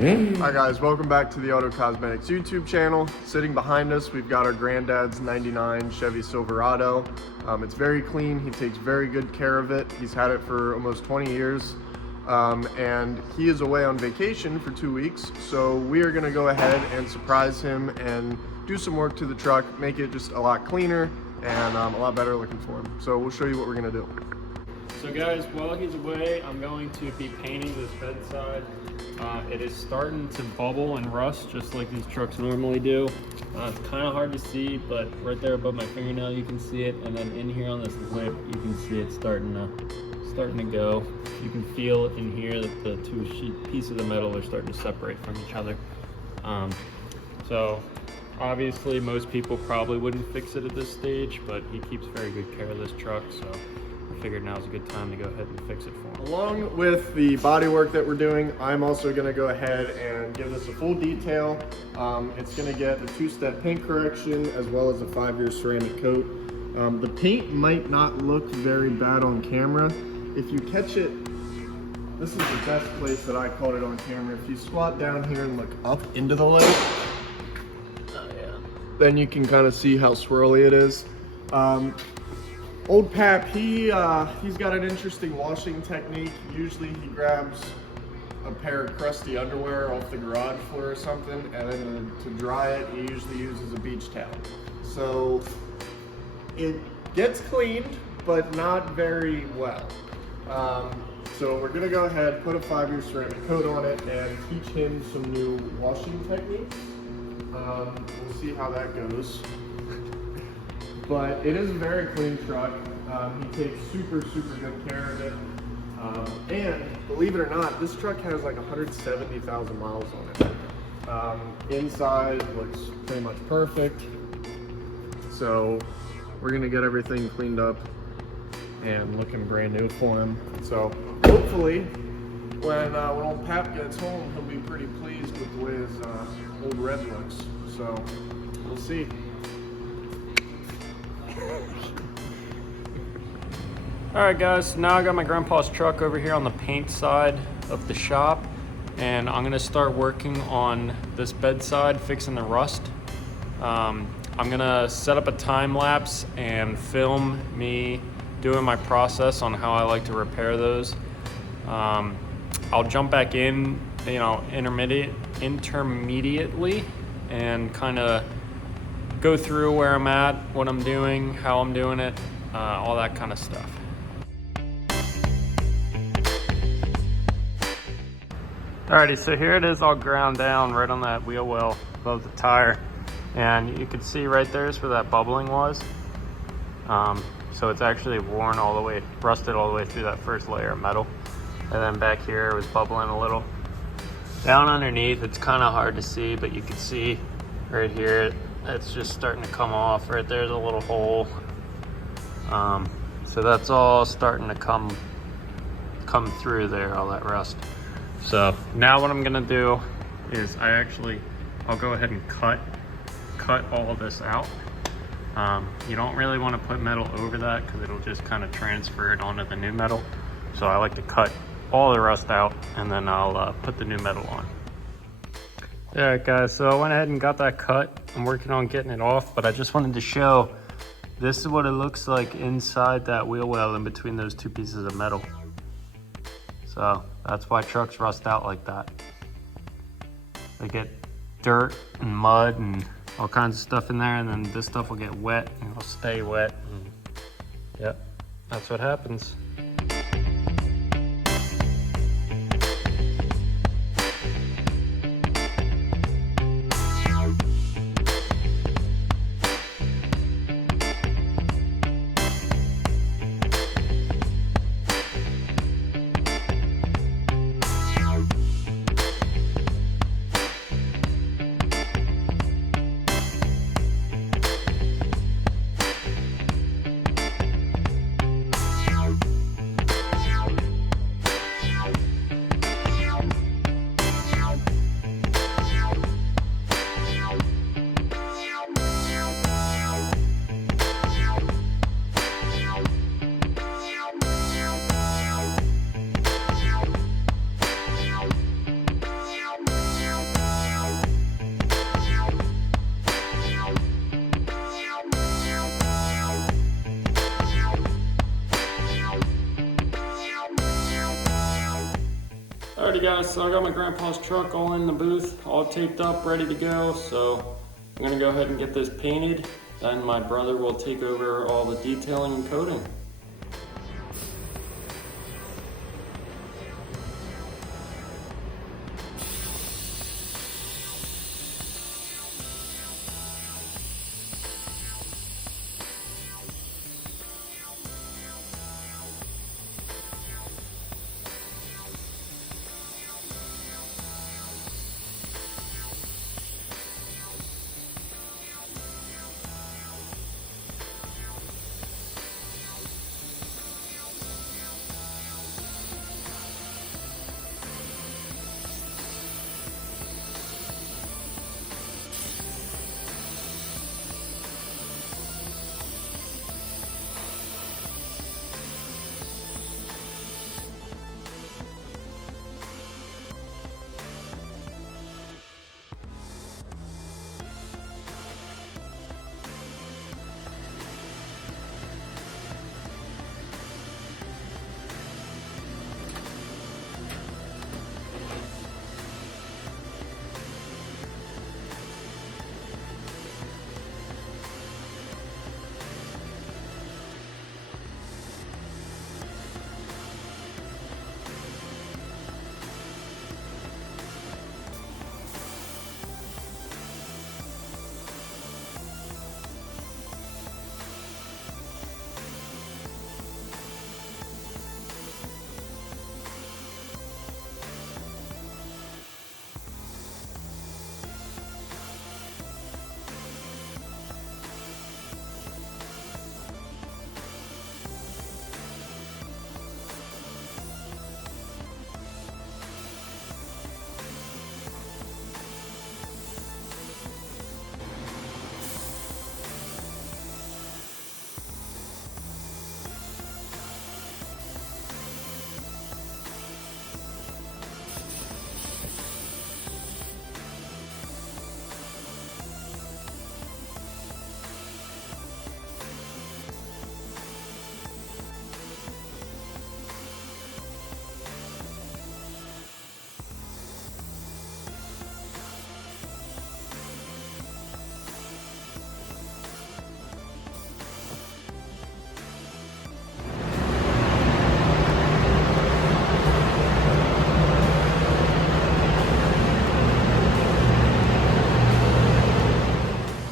Hi guys, welcome back to the Auto Cosmetics YouTube channel. Sitting behind us, we've got our granddad's 99 Chevy Silverado. It's very clean, he takes very good care of it. He's had it for almost 20 years. And he is away on vacation for 2 weeks. So we are gonna go ahead and surprise him and do some work to the truck, make it just a lot cleaner and a lot better looking for him. So we'll show you what we're gonna do. So guys, while he's away, I'm going to be painting this bedside. It is starting to bubble and rust just like these trucks normally do. It's kind of hard to see, but right there above my fingernail you can see it, and then in here on this lip you can see it starting to go. You can feel in here that the two pieces of metal are starting to separate from each other. So obviously most people probably wouldn't fix it at this stage, but he keeps very good care of this truck, so I figured now's a good time to go ahead and fix it for him. Along with the body work that we're doing, I'm also going to go ahead and give this a full detail. It's going to get a 2-step paint correction as well as a 5-year ceramic coat. The paint might not look very bad on camera. If you catch it, this is the best place that I caught it on camera. If you squat down here and look up into the lid, then you can kind of see how swirly it is. Old Pap, he's got an interesting washing technique. Usually he grabs a pair of crusty underwear off the garage floor or something, and then to dry it, he usually uses a beach towel. So it gets cleaned, but not very well. So we're gonna go ahead, put a 5-year ceramic coat on it, and teach him some new washing techniques. We'll see how that goes. But it is a very clean truck. He takes super good care of it. And believe it or not, this truck has like 170,000 miles on it. Inside looks pretty much perfect. So we're gonna get everything cleaned up and looking brand new for him. So hopefully when old Pap gets home, he'll be pretty pleased with the way his old red looks. So we'll see. Alright guys, so now I got my grandpa's truck over here on the paint side of the shop, and I'm going to start working on this bedside, fixing the rust. I'm going to set up a time lapse and film me doing my process on how I like to repair those. I'll jump back in, intermediately and kind of go through where I'm at, what I'm doing, how I'm doing it, all that kind of stuff. Alrighty, so here it is all ground down right on that wheel well above the tire. And you can see right there is where that bubbling was. So it's actually worn all the way, rusted all the way through that first layer of metal. And then back here it was bubbling a little. Down underneath, it's kind of hard to see, but you can see right here, it's just starting to come off. Right there's a little hole. So that's all starting to come through there, all that rust. So now what I'm gonna do is I'll go ahead and cut all of this out. You don't really want to put metal over that because it'll just kind of transfer it onto the new metal. So I like to cut all the rust out and then I'll put the new metal on. Alright guys, so I went ahead and got that cut. I'm working on getting it off, but I just wanted to show this is what it looks like inside that wheel well in between those two pieces of metal. So that's why trucks rust out like that. They get dirt and mud and all kinds of stuff in there, and then this stuff will get wet and it'll stay wet. And yep, that's what happens. so I got my grandpa's truck all in the booth, all taped up, ready to go. So I'm gonna go ahead and get this painted. Then my brother will take over all the detailing and coating.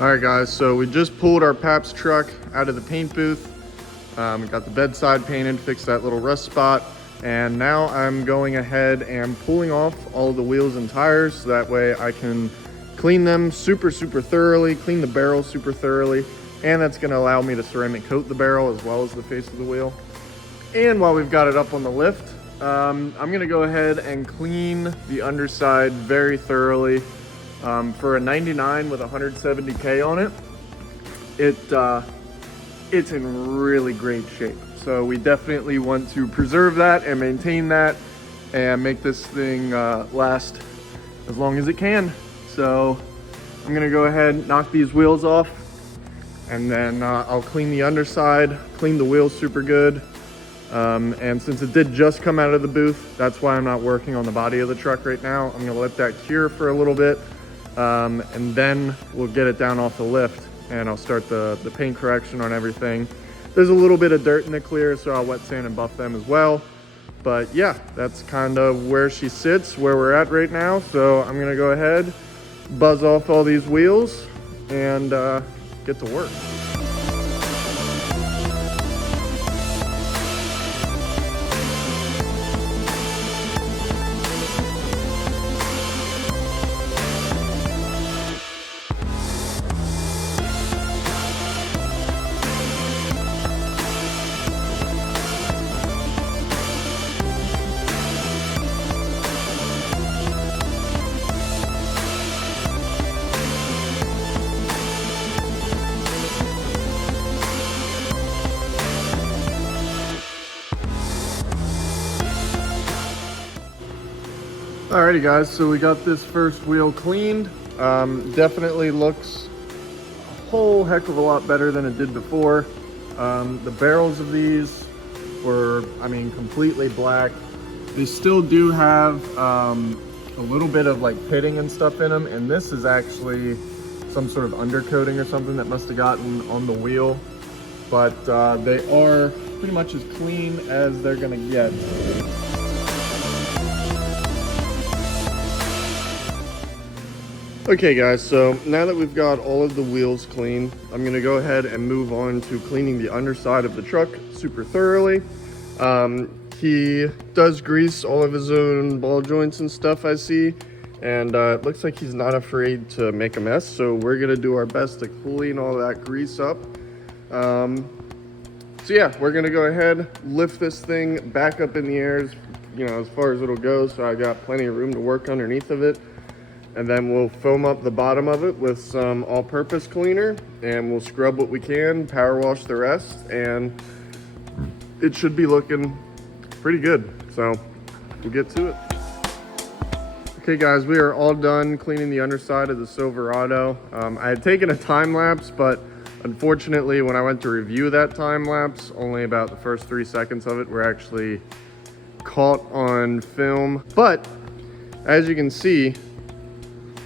All right, guys, so we just pulled our Paps truck out of the paint booth. We got the bedside painted, fixed that little rust spot, and now I'm going ahead and pulling off all of the wheels and tires so that way I can clean them super thoroughly, clean the barrel super thoroughly, and that's gonna allow me to ceramic coat the barrel as well as the face of the wheel. And while we've got it up on the lift, I'm gonna go ahead and clean the underside very thoroughly. For a 99 with 170K on it, it's in really great shape. So we definitely want to preserve that and maintain that and make this thing last as long as it can. So I'm gonna go ahead and knock these wheels off, and then I'll clean the underside, clean the wheels super good. And since it did just come out of the booth, that's why I'm not working on the body of the truck right now. I'm gonna let that cure for a little bit. And then we'll get it down off the lift and I'll start the paint correction on everything. There's a little bit of dirt in the clear, so I'll wet sand and buff them as well. But yeah, that's kind of where she sits, where we're at right now. So I'm gonna go ahead, buzz off all these wheels and get to work. Alrighty guys, so we got this first wheel cleaned. Definitely looks a whole heck of a lot better than it did before. The barrels of these were, I mean, completely black. They still do have a little bit of like pitting and stuff in them, and this is actually some sort of undercoating or something that must have gotten on the wheel. But they are pretty much as clean as they're gonna get. Okay guys, so now that we've got all of the wheels clean, I'm gonna go ahead and move on to cleaning the underside of the truck super thoroughly. He does grease all of his own ball joints and stuff, I see, and it looks like he's not afraid to make a mess, so we're gonna do our best to clean all that grease up. So yeah, we're gonna go ahead, lift this thing back up in the air, as far as it'll go, so I got plenty of room to work underneath of it. And then we'll foam up the bottom of it with some all-purpose cleaner, and we'll scrub what we can, power wash the rest, and it should be looking pretty good. So we'll get to it. Okay guys, we are all done cleaning the underside of the Silverado. I had taken a time lapse, but unfortunately when I went to review that time lapse, only about the first 3 seconds of it were actually caught on film. But as you can see,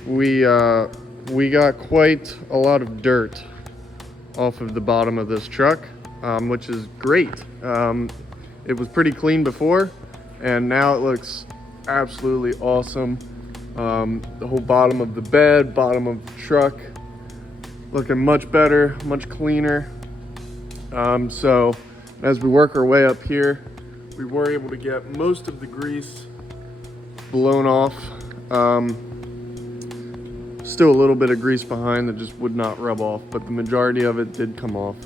we got quite a lot of dirt off of the bottom of this truck, which is great. It was pretty clean before, and now it looks absolutely awesome. The whole bottom of the bed, bottom of the truck, looking much better, much cleaner. So as we work our way up here, we were able to get most of the grease blown off. Still a little bit of grease behind that just would not rub off, but the majority of it did come off.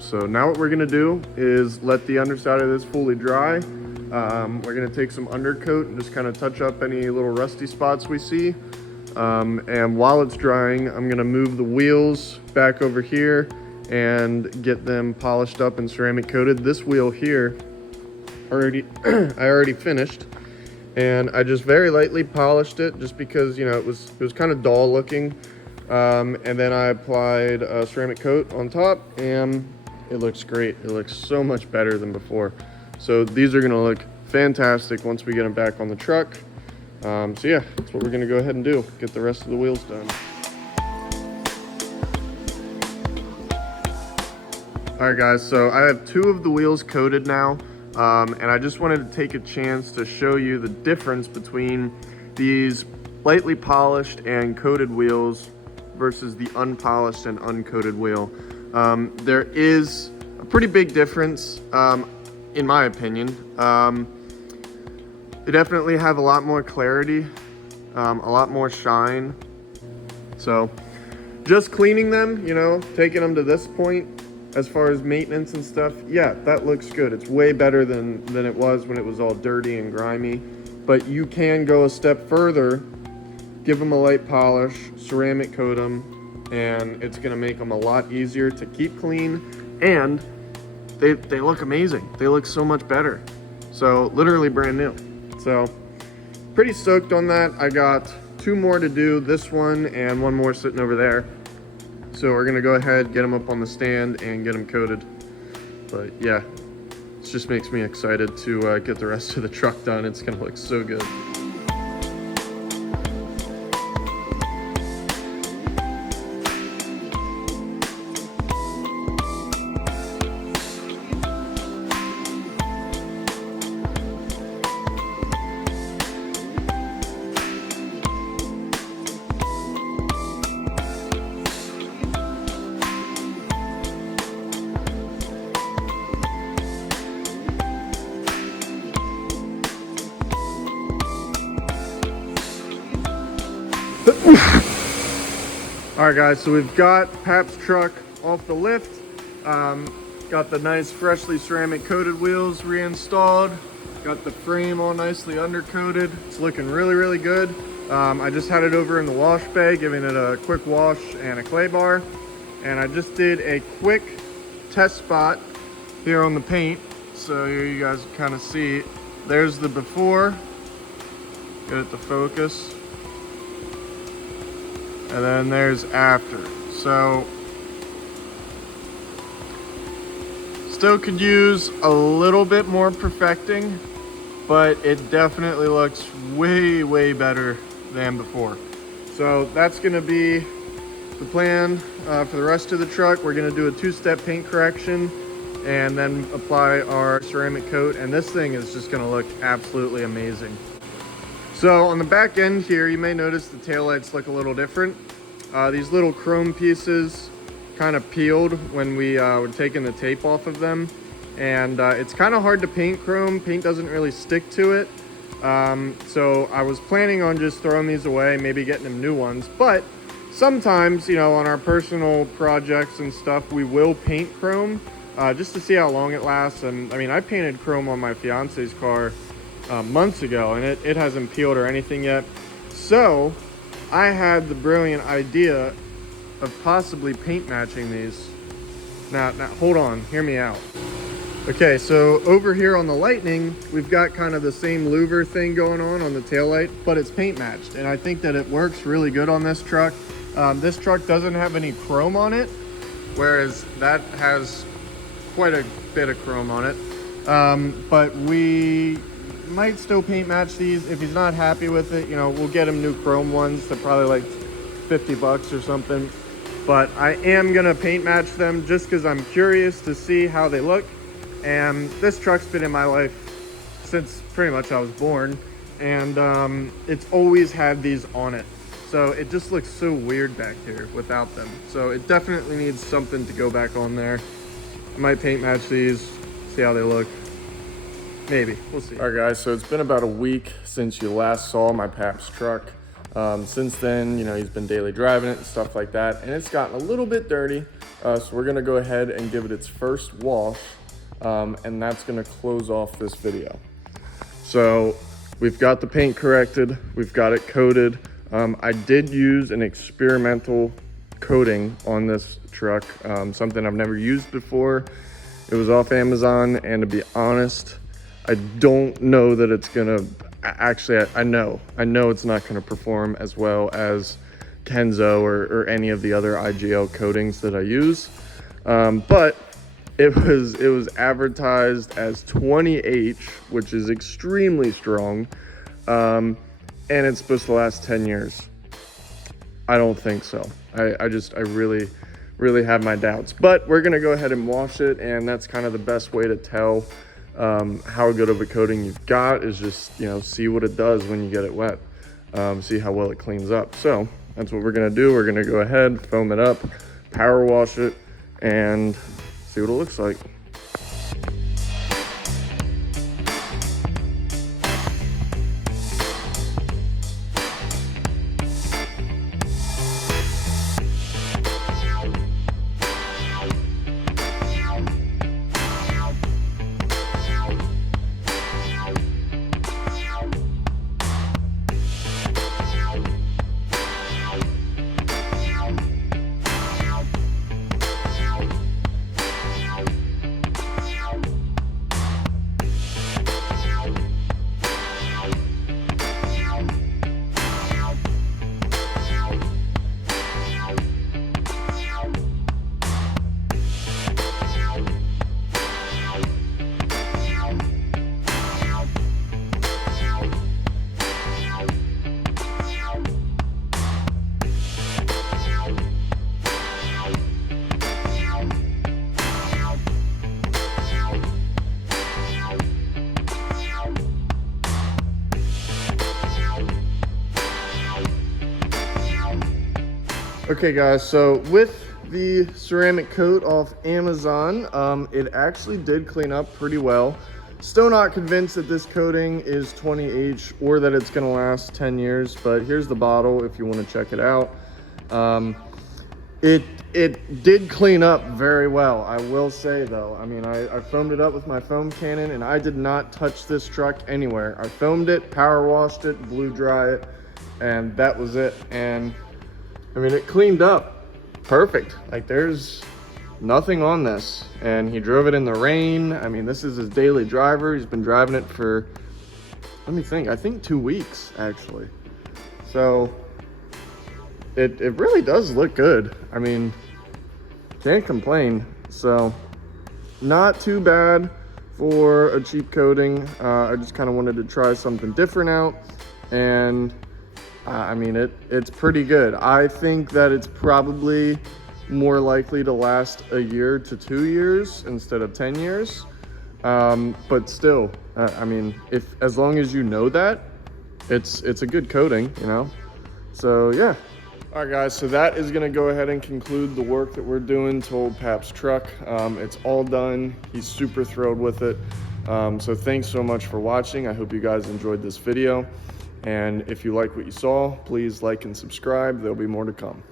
So now what we're gonna do is let the underside of this fully dry. We're gonna take some undercoat and just kind of touch up any little rusty spots we see. And while it's drying, I'm gonna move the wheels back over here and get them polished up and ceramic coated. This wheel here, I already finished. And I just very lightly polished it just because, it was kind of dull looking. And then I applied a ceramic coat on top, and it looks great. It looks so much better than before. So these are gonna look fantastic once we get them back on the truck. So yeah, that's what we're gonna go ahead and do. Get the rest of the wheels done. All right guys, so I have 2 of the wheels coated now. And I just wanted to take a chance to show you the difference between these lightly polished and coated wheels versus the unpolished and uncoated wheel. There is a pretty big difference, in my opinion. They definitely have a lot more clarity, a lot more shine. So just cleaning them, taking them to this point, as far as maintenance and stuff, yeah, that looks good. It's way better than it was when it was all dirty and grimy. But you can go a step further, give them a light polish, ceramic coat them, and it's gonna make them a lot easier to keep clean, and they look amazing. They look so much better. So literally brand new. So pretty stoked on that. I got 2 more to do, this one and one more sitting over there. So we're gonna go ahead, get them up on the stand and get them coated. But yeah, it just makes me excited to get the rest of the truck done. It's gonna look so good. All right guys, so we've got Pap's truck off the lift. Got the nice freshly ceramic coated wheels reinstalled. Got the frame all nicely undercoated. It's looking really, really good. I just had it over in the wash bay, giving it a quick wash and a clay bar. And I just did a quick test spot here on the paint. So here you guys can kind of see, there's the before. Get it to focus. And then there's after. So still could use a little bit more perfecting, but it definitely looks way, way better than before. So that's gonna be the plan for the rest of the truck. We're gonna do a 2-step paint correction and then apply our ceramic coat, and this thing is just gonna look absolutely amazing. So on the back end here, you may notice the taillights look a little different. These little chrome pieces kind of peeled when we were taking the tape off of them, and it's kind of hard to paint chrome. Paint doesn't really stick to it. So I was planning on just throwing these away, maybe getting them new ones, but sometimes, you know, on our personal projects and stuff, we will paint chrome just to see how long it lasts. And I mean, I painted chrome on my fiance's car months ago, and it hasn't peeled or anything yet. So I had the brilliant idea of possibly paint matching these. Now hold on, hear me out. Okay, so over here on the Lightning, we've got kind of the same louver thing going on the taillight, but it's paint matched, and I think that it works really good on this truck. This truck doesn't have any chrome on it, whereas that has quite a bit of chrome on it. But we might still paint match these. If he's not happy with it, you know, we'll get him new chrome ones. They're probably like 50 bucks or something. But I am gonna paint match them just because I'm curious to see how they look. And this truck's been in my life since pretty much I was born, and it's always had these on it. So it just looks so weird back here without them. So it definitely needs something to go back on there. I might paint match these, see how they look. Maybe, we'll see. All right guys, so it's been about a week since you last saw my Paps truck. Since then, you know, he's been daily driving it and stuff like that, and it's gotten a little bit dirty. So we're gonna go ahead and give it its first wash, and that's gonna close off this video. So we've got the paint corrected, we've got it coated. I did use an experimental coating on this truck, something I've never used before. It was off Amazon, and to be honest, I don't know that it's gonna, actually I know it's not gonna perform as well as Kenzo or any of the other IGL coatings that I use. But it was advertised as 20H, which is extremely strong. And it's supposed to last 10 years. I don't think so. I really have my doubts, but we're gonna go ahead and wash it, and that's kind of the best way to tell how good of a coating you've got, is just, you know, see what it does when you get it wet, see how well it cleans up. So that's what we're gonna do. We're gonna go ahead, foam it up, power wash it, and see what it looks like. Okay guys, so with the ceramic coat off Amazon, it actually did clean up pretty well. Still not convinced that this coating is 20H or that it's gonna last 10 years, but here's the bottle if you wanna check it out. It did clean up very well, I will say though. I mean, I foamed it up with my foam cannon, and I did not touch this truck anywhere. I foamed it, power washed it, blew dry it, and that was it. And I mean, it cleaned up perfect. Like, there's nothing on this. And he drove it in the rain. I mean, this is his daily driver. He's been driving it for, let me think, I think 2 weeks actually. So it really does look good. I mean, can't complain. So not too bad for a cheap coating. I just kind of wanted to try something different out, and I mean, it's pretty good. I think that it's probably more likely to last a year to 2 years instead of 10 years. But still, I mean, as long as you know that, it's a good coating, you know? So yeah. All right, guys, so that is gonna go ahead and conclude the work that we're doing to old Pap's truck. It's all done. He's super thrilled with it. So thanks so much for watching. I hope you guys enjoyed this video. And if you like what you saw, please like and subscribe. There'll be more to come.